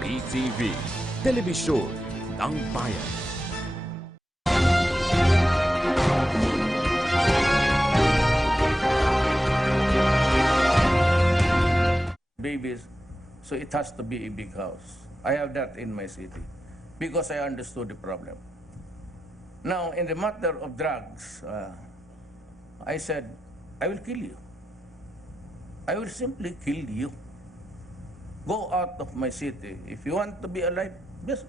PTV, Telebisyon ng Bayan. Babies, so it has to be a big house. I have that in my city because I understood the problem. Now, in the matter of drugs, I said, I will kill you. I will simply kill you. Go out of my city. If you want to be alive, just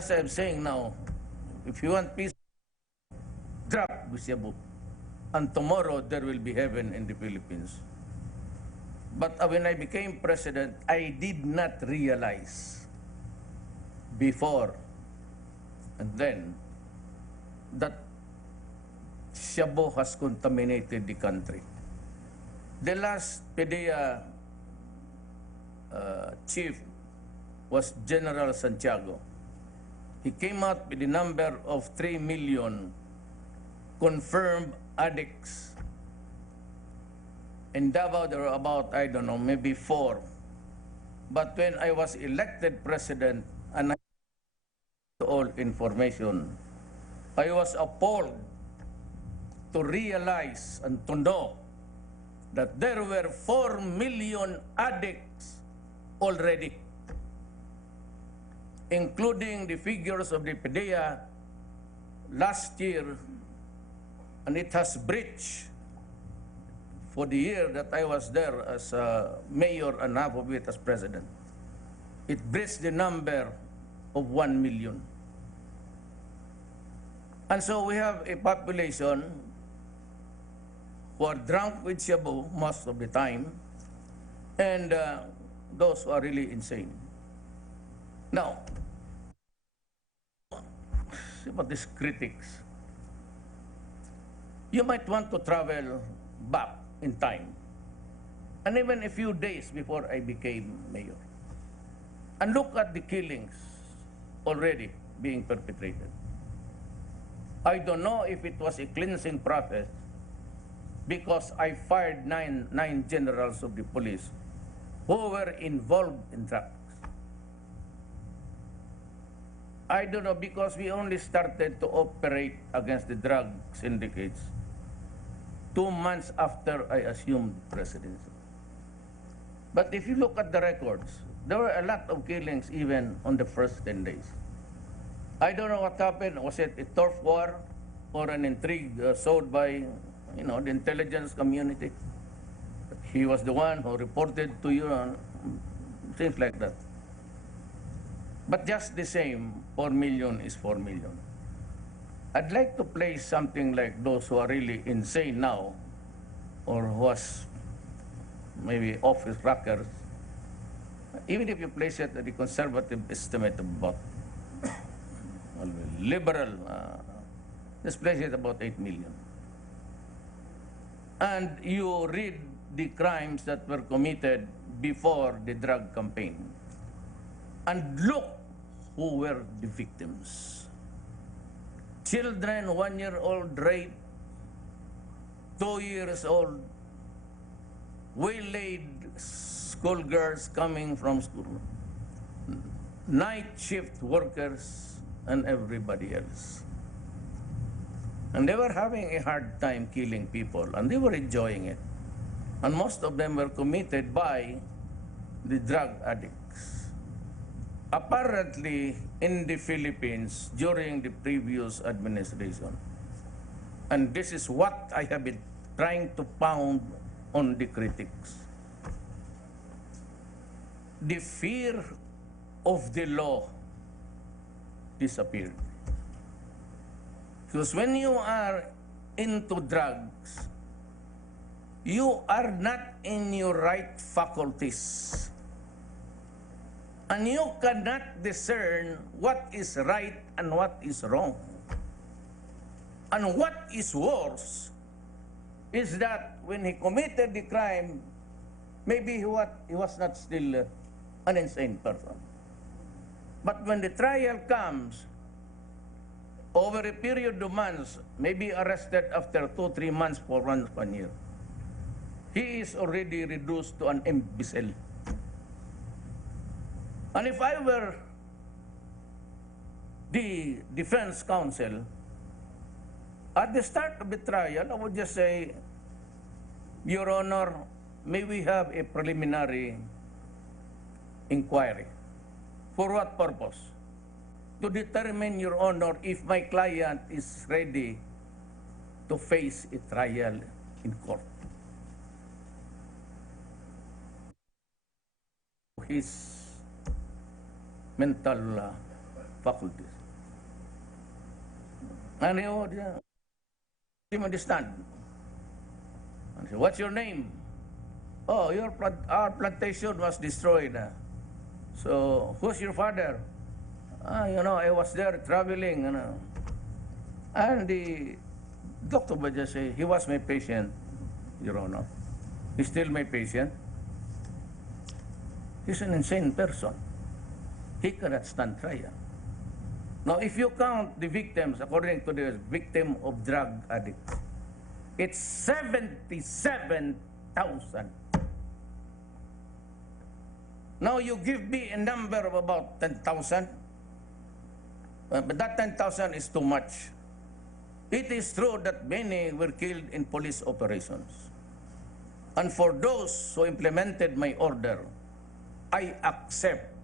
as I'm saying now, if you want peace, drop Cebu. And tomorrow there will be heaven in the Philippines. But when I became president, I did not realize before and then that Cebu has contaminated the country. The last PDEA chief was General Santiago. He came out with the number of 3 million confirmed addicts. In Davao, there were about, I don't know, maybe 4. But when I was elected president and I had all information, I was appalled to realize and to know that there were 4 million addicts already, including the figures of the PDEA last year, and it has breached for the year that I was there as mayor and half of it as president. It breached the number of 1 million. And so we have a population who are drunk with Cebu most of the time, and those who are really insane. Now, see about these critics. You might want to travel back in time, and even a few days before I became mayor, and look at the killings already being perpetrated. I don't know if it was a cleansing process because I fired nine generals of the police who were involved in drugs. I don't know, because we only started to operate against the drug syndicates 2 months after I assumed presidency. But if you look at the records, there were a lot of killings even on the first 10 days. I don't know what happened. Was it a turf war or an intrigue sowed by, the intelligence community? He was the one who reported to you, things like that. But just the same, 4 million is 4 million. I'd like to play something like those who are really insane now, or who was maybe office rockers. Even if you place it at the conservative estimate of about, liberal, just place it about 8 million. And you read the crimes that were committed before the drug campaign, and look who were the victims. Children, 1-year-old rape, 2 years old, waylaid schoolgirls coming from school, night shift workers, and everybody else. And they were having a hard time killing people, and they were enjoying it. And most of them were committed by the drug addicts. Apparently, in the Philippines, during the previous administration, and this is what I have been trying to pound on the critics, the fear of the law disappeared. Because when you are into drugs, you are not in your right faculties. And you cannot discern what is right and what is wrong. And what is worse is that when he committed the crime, maybe he was not still an insane person. But when the trial comes, over a period of months, maybe arrested after 2-3 months, 4 months, 1 year, he is already reduced to an imbecile. And if I were the defense counsel, at the start of the trial, I would just say, Your Honor, may we have a preliminary inquiry. For what purpose? To determine, Your Honor, if my client is ready to face a trial in court. His mental faculties. And he would him understand. And say, what's your name? Oh, our plantation was destroyed. So, who's your father? I was there traveling. And the doctor would just say, he was my patient, Your Honor. He's still my patient. He's an insane person. He cannot stand trial. Now, if you count the victims, according to the victim of drug addicts, it's 77,000. Now, you give me a number of about 10,000, but that 10,000 is too much. It is true that many were killed in police operations. And for those who implemented my order, I accept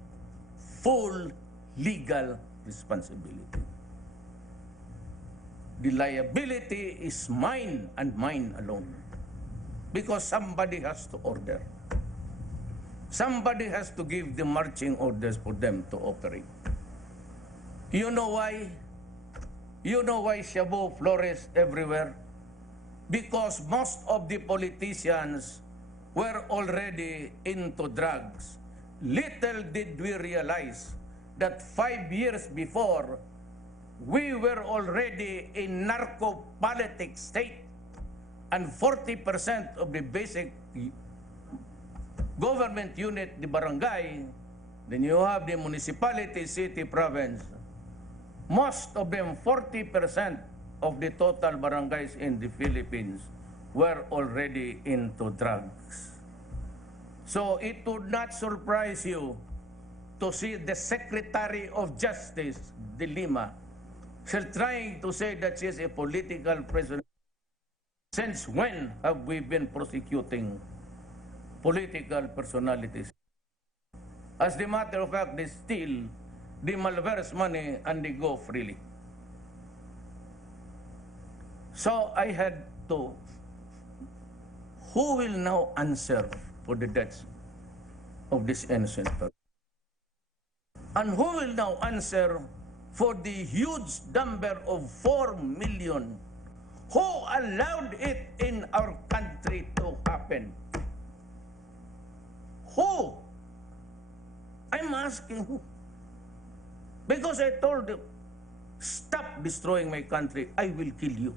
full legal responsibility. The liability is mine and mine alone. Because somebody has to order. Somebody has to give the marching orders for them to operate. You know why? You know why shabu flourished everywhere? Because most of the politicians were already into drugs. Little did we realize that 5 years before, we were already in narco-politic state, and 40% of the basic government unit, the barangay, then you have the municipality, city, province. Most of them, 40% of the total barangays in the Philippines were already into drugs. So it would not surprise you to see the Secretary of Justice, De Lima, still trying to say that she is a political prisoner. Since when have we been prosecuting political personalities? As a matter of fact, they steal the malverse money and they go freely. So I had to, who will now answer for the deaths of this innocent person? And who will now answer for the huge number of 4 million who allowed it in our country to happen? Who? I'm asking who? Because I told them, stop destroying my country, I will kill you.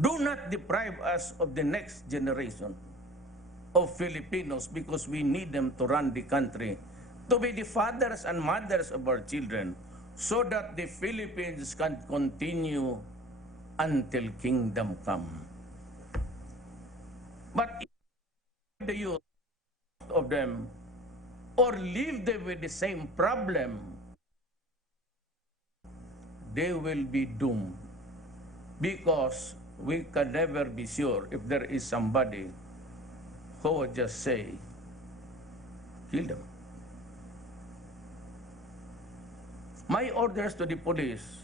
Do not deprive us of the next generation of Filipinos because we need them to run the country, to be the fathers and mothers of our children, so that the Philippines can continue until kingdom come. But if the youth of them or leave them with the same problem, they will be doomed, because we can never be sure if there is somebody who would just say, kill them. My orders to the police,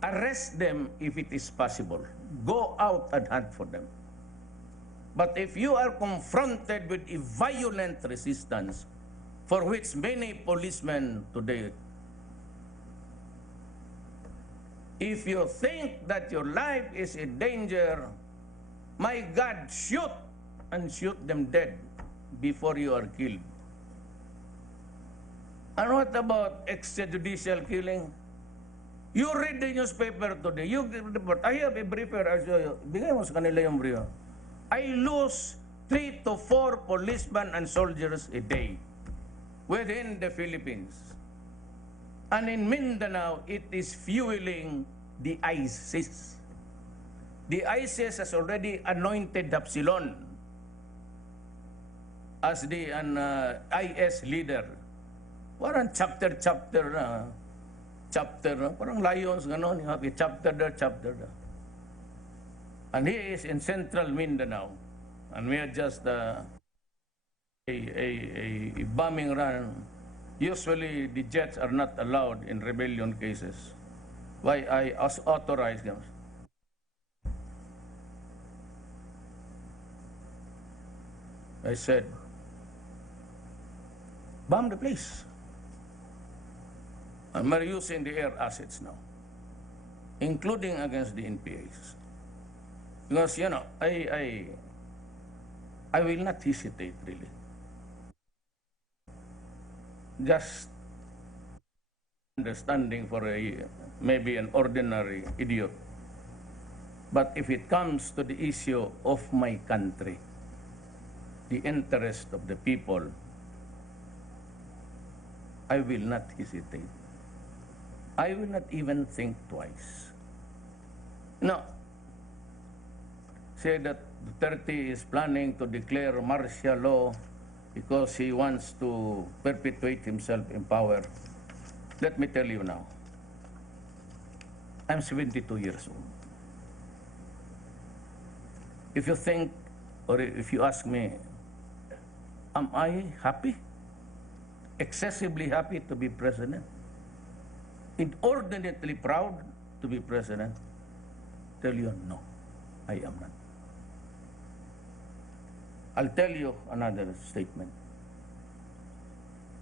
arrest them if it is possible. Go out and hunt for them. But if you are confronted with a violent resistance, for which many policemen today, if you think that your life is in danger, my God, shoot and shoot them dead before you are killed. And what about extrajudicial killing? You read the newspaper today, you report, I have a briefer, bigay mo sa kanila yung briefer. I lose 3 to 4 policemen and soldiers a day within the Philippines. And in Mindanao, it is fueling the ISIS. The ISIS has already anointed Hapsilon as the IS leader. Parang chapter na. Parang lions, gano'n. You have a chapter there, chapter there. And he is in central Mindanao. And we are just a bombing run. Usually, the jets are not allowed in rebellion cases. Why I authorize them. I said, bomb the place. And we're using the air assets now, including against the NPAs. Because, you know, I will not hesitate, really. Just understanding for maybe an ordinary idiot. But if it comes to the issue of my country, the interest of the people, I will not hesitate. I will not even think twice. No. Say that Duterte is planning to declare martial law because he wants to perpetuate himself in power. Let me tell you now, I'm 72 years old. If you think, or if you ask me, am I happy? Excessively happy to be president? Inordinately proud to be president? Tell you, no, I am not. I'll tell you another statement.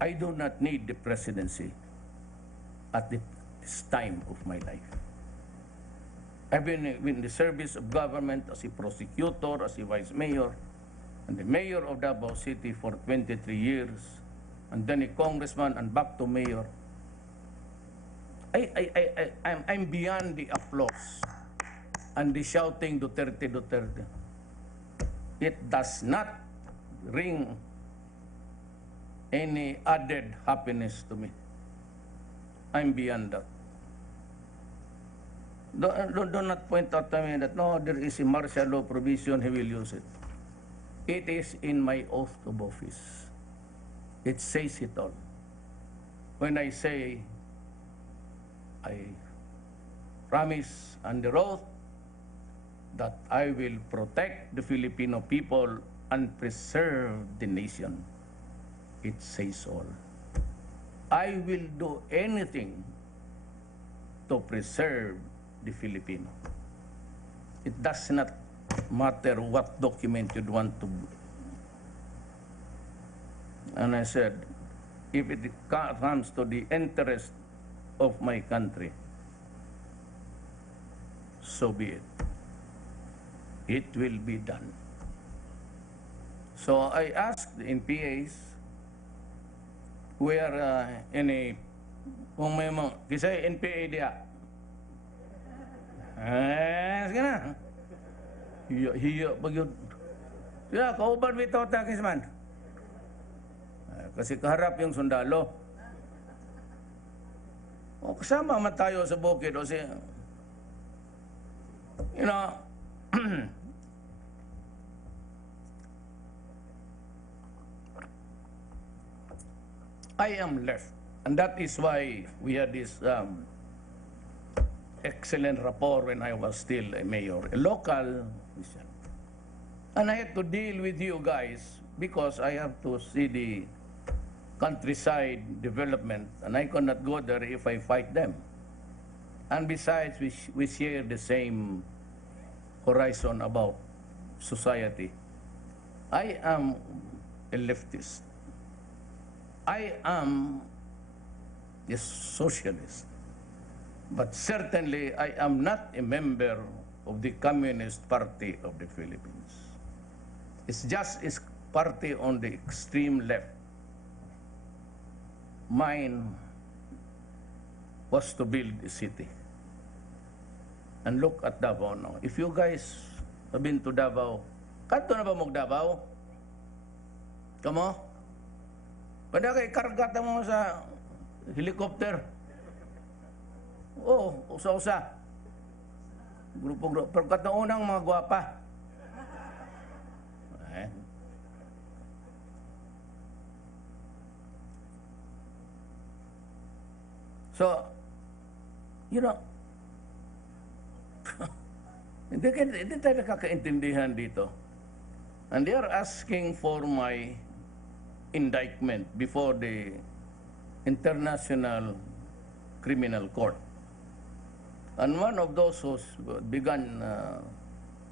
I do not need the presidency at this time of my life. I've been in the service of government as a prosecutor, as a vice mayor, and the mayor of Davao City for 23 years, and then a congressman and back to mayor. I'm beyond the applause and the shouting Duterte, Duterte. It does not bring any added happiness to me. I'm beyond that. Do not point out to me that, no, there is a martial law provision, he will use it. It is in my oath of office. It says it all. When I say, I promise under oath that I will protect the Filipino people and preserve the nation. It says all. I will do anything to preserve the Filipino. It does not matter what document you'd want to. And I said, if it comes to the interest of my country, so be it. It will be done. So I asked the NPAs where kung may mga, kasi NPA diya. Sige na. Hiyo, pag yun. Kaya, kauban bitaw takis man. Kasi kaharap yung sundalo. O kasama man tayo sa bukid. O siya, you know, I am left. And that is why we had this excellent rapport when I was still a mayor, a local. And I had to deal with you guys because I have to see the countryside development, and I cannot go there if I fight them. And besides, we share the same horizon about society. I am a leftist. I am a socialist. But certainly, I am not a member of the Communist Party of the Philippines. It's just a party on the extreme left. Mine was to build a city. And look at Davao now. If you guys have been to Davao, kanto na ba mo Davao? Kamo? Pada kay kargata mo sa helicopter. Oh, usa-usa. Grupo-grupo. Pagkataunang mga gwapa. So, you know, hindi tayo nakakaintindihan dito. And they are asking for my indictment before the International Criminal Court. And one of those who began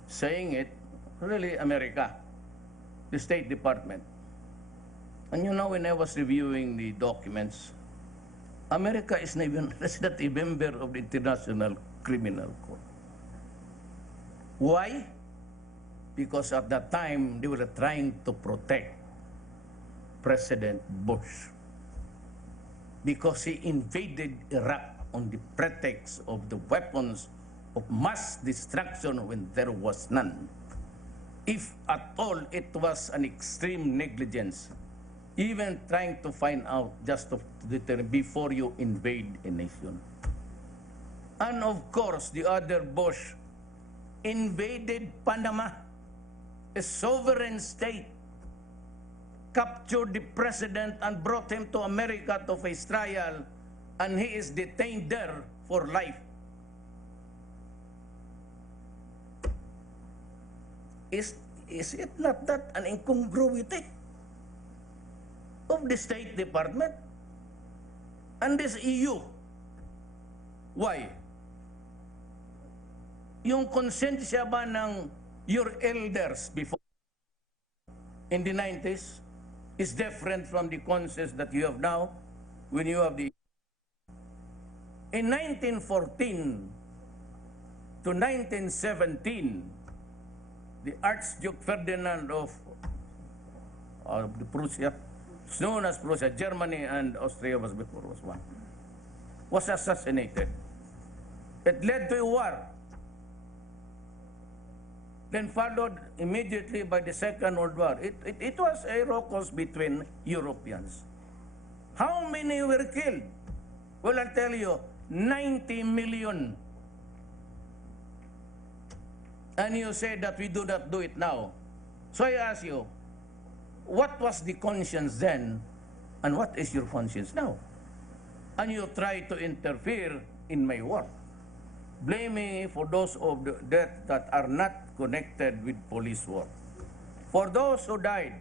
saying it, really America, the State Department. And you know, when I was reviewing the documents, America is not even a member of the International Criminal Court. Why? Because at that time, they were trying to protect President Bush. Because he invaded Iraq on the pretext of the weapons of mass destruction when there was none. If at all it was an extreme negligence, even trying to find out just to determine before you invade a nation. And of course, the other Bush invaded Panama, a sovereign state, captured the president and brought him to America to face trial, and he is detained there for life. Is it not that an incongruity of the State Department and this EU? Why? Yung konsensya ba ng your elders before in the 90s is different from the conscience that you have now when you have the... In 1914 to 1917, the Archduke Ferdinand of the Prussia, known as Prussia, Germany and Austria was before, was one, was assassinated. It led to a war, then followed immediately by the Second World War. It was a raucous between Europeans. How many were killed? Well, I'll tell you, 90 million. And you say that we do not do it now. So I ask you, what was the conscience then, and what is your conscience now? And you try to interfere in my work, blaming me for those of the death that are not connected with police work. For those who died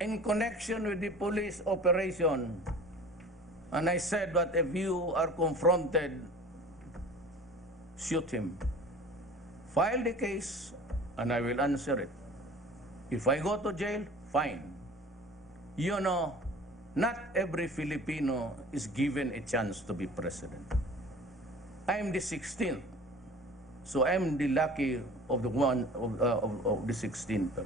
in connection with the police operation, and I said that if you are confronted, shoot him. File the case, and I will answer it. If I go to jail, fine. You know, not every Filipino is given a chance to be president. I am the 16th, so I am the lucky of the one of the 16th.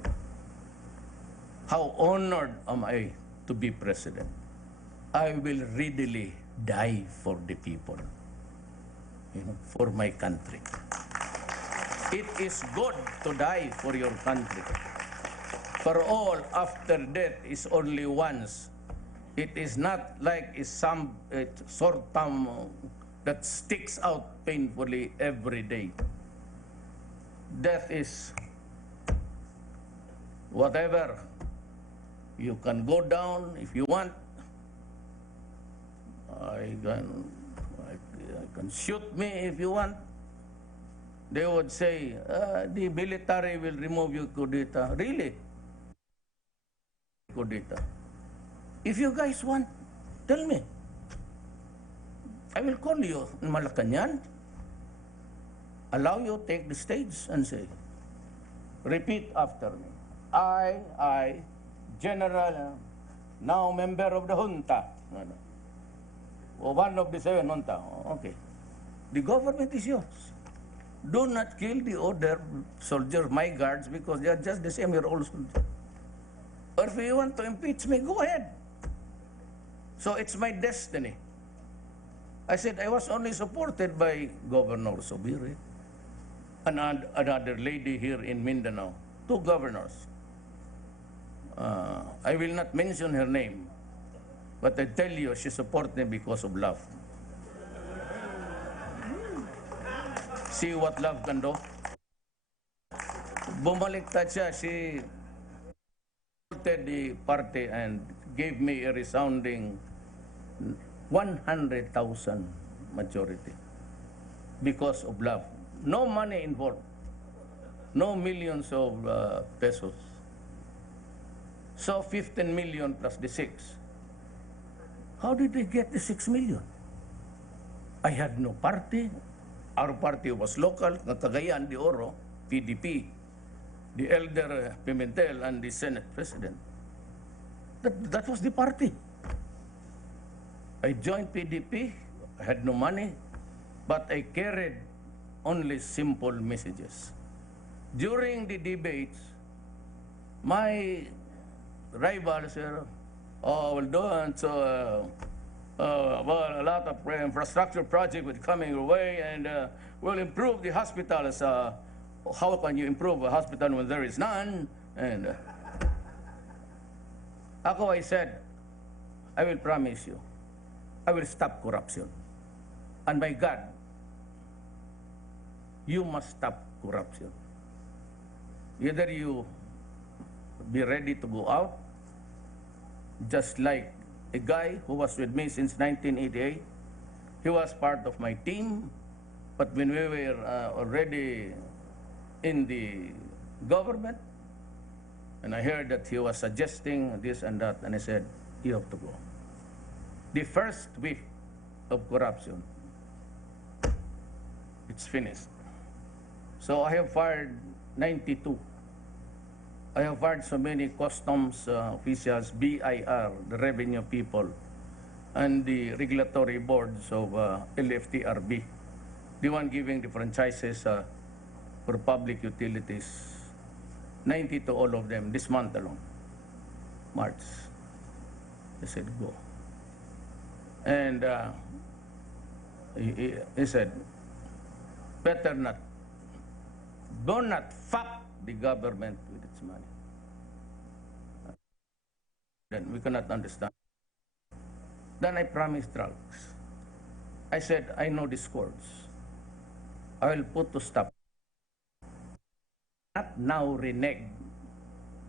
How honored am I to be president? I will readily die for the people, for my country. It is good to die for your country. For all, after death is only once. It is not like a short term that sticks out painfully every day. Death is whatever. You can go down if you want. I can shoot me if you want. They would say, the military will remove you, Kudita. Really? Kudita. If you guys want, tell me. I will call you in Malacanang. Allow you take the stage and say, repeat after me. I, General, now member of the junta. Or one of the 7 junta. Okay. The government is yours. Do not kill the other soldiers, my guards, because they are just the same, you're all soldiers. Or if you want to impeach me, go ahead. So it's my destiny. I said I was only supported by Governor Sobiri and another lady here in Mindanao, 2 governors. I will not mention her name, but I tell you, she supported me because of love. See what love can do? Bumaliktad siya, she supported the party and gave me a resounding 100,000 majority because of love. No money involved. No millions of pesos. So 15 million plus the 6. How did they get the 6 million? I had no party. Our party was local, Cagayan de Oro, PDP, the elder Pimentel, and the Senate President. That was the party. I joined PDP, I had no money, but I carried only simple messages. During the debates, my rivals said, oh, we'll do it, so, well, a lot of infrastructure projects will coming your way, and we'll improve the hospitals. How can you improve a hospital when there is none? And ako, I said, I will promise you, I will stop corruption. And by God, you must stop corruption. Either you be ready to go out, just like a guy who was with me since 1988. He was part of my team, but when we were already in the government, and I heard that he was suggesting this and that, and I said, you have to go. The first week of corruption, it's finished. So I have fired 92. I have fired so many customs officials, BIR, the revenue people, and the regulatory boards of LFTRB, the one giving the franchises for public utilities. 90 to all of them this month alone, March. I said, go. And he said, better not, do not fuck the government with its money. Then we cannot understand. Then I promised drugs. I said, I know the scores. I will put to stop. Not now renege